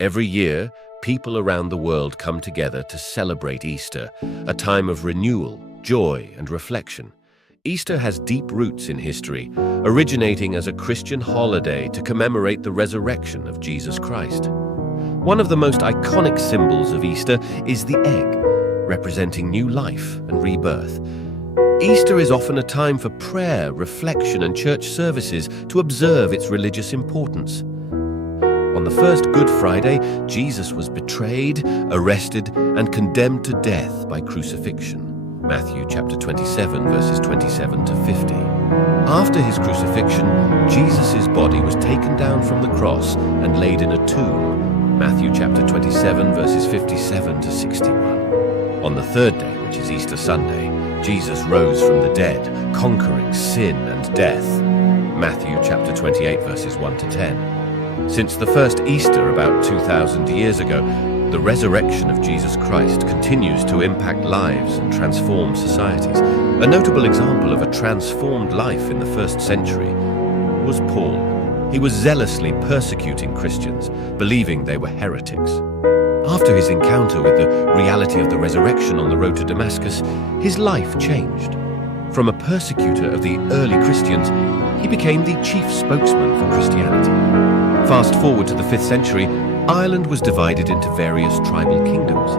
Every year, people around the world come together to celebrate Easter, a time of renewal, joy, and reflection. Easter has deep roots in history, originating as a Christian holiday to commemorate the resurrection of Jesus Christ. One of the most iconic symbols of Easter is the egg, representing new life and rebirth. Easter is often a time for prayer, reflection, and church services to observe its religious importance. On the first Good Friday, Jesus was betrayed, arrested, and condemned to death by crucifixion. Matthew chapter 27, verses 27 to 50. After his crucifixion, Jesus' body was taken down from the cross and laid in a tomb. Matthew chapter 27, verses 57 to 61. On the third day, which is Easter Sunday, Jesus rose from the dead, conquering sin and death. Matthew chapter 28, verses 1 to 10. Since the first Easter about 2,000 years ago, the resurrection of Jesus Christ continues to impact lives and transform societies. A notable example of a transformed life in the first century was Paul. He was zealously persecuting Christians, believing they were heretics. After his encounter with the reality of the resurrection on the road to Damascus, his life changed. From a persecutor of the early Christians, he became the chief spokesman for Christianity. Fast forward to the 5th century, Ireland was divided into various tribal kingdoms.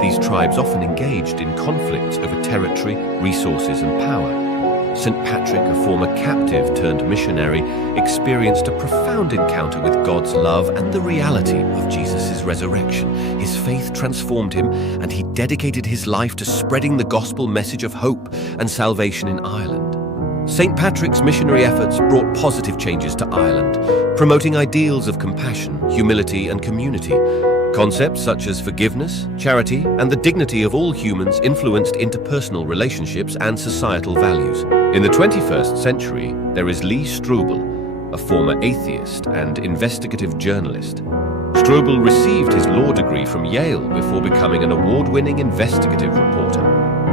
These tribes often engaged in conflicts over territory, resources, and power. St. Patrick, a former captive turned missionary, experienced a profound encounter with God's love and the reality of Jesus' resurrection. His faith transformed him, and he dedicated his life to spreading the gospel message of hope and salvation in Ireland. St. Patrick's missionary efforts brought positive changes to Ireland, promoting ideals of compassion, humility, and community. Concepts such as forgiveness, charity, and the dignity of all humans influenced interpersonal relationships and societal values. In the 21st century, there is Lee Strobel, a former atheist and investigative journalist. Strobel received his law degree from Yale before becoming an award-winning investigative reporter.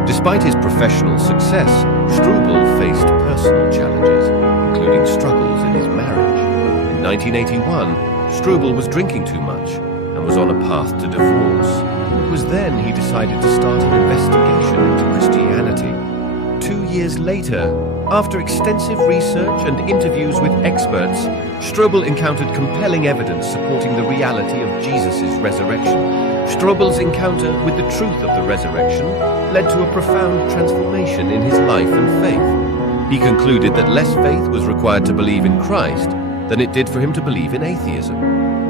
Despite his professional success, Strobel faced personal challenges, including struggles in his marriage. In 1981, Strobel was drinking too much and was on a path to divorce. It was then he decided to start an investigation into Christianity. 2 years later, after extensive research and interviews with experts, Strobel encountered compelling evidence supporting the reality of Jesus' resurrection. Strobel's encounter with the truth of the resurrection led to a profound transformation in his life and faith. He concluded that less faith was required to believe in Christ than it did for him to believe in atheism.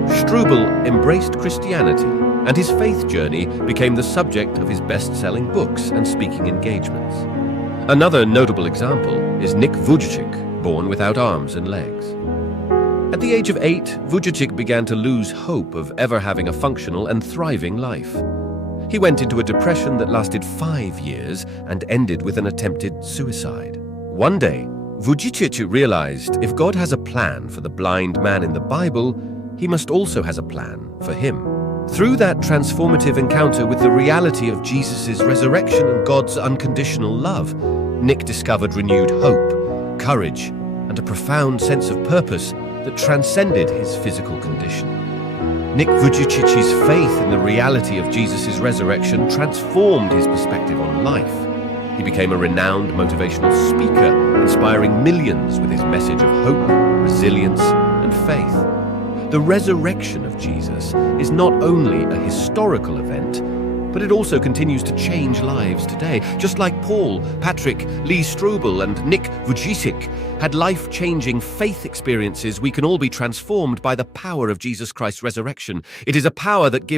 Strobel embraced Christianity, and his faith journey became the subject of his best-selling books and speaking engagements. Another notable example is Nick Vujicic, born without arms and legs. At the age of 8, Vujicic began to lose hope of ever having a functional and thriving life. He went into a depression that lasted 5 years and ended with an attempted suicide. One day, Vujicic realized if God has a plan for the blind man in the Bible, he must also has a plan for him. Through that transformative encounter with the reality of Jesus' resurrection and God's unconditional love, Nick discovered renewed hope, courage, and a profound sense of purpose that transcended his physical condition. Nick Vujicic's faith in the reality of Jesus' resurrection transformed his perspective on life. He became a renowned motivational speaker, inspiring millions with his message of hope, resilience, and faith. The resurrection of Jesus is not only a historical event, but it also continues to change lives today. Just like Paul, Patrick, Lee Strobel, and Nick Vujicic had life-changing faith experiences, we can all be transformed by the power of Jesus Christ's resurrection. It is a power that gives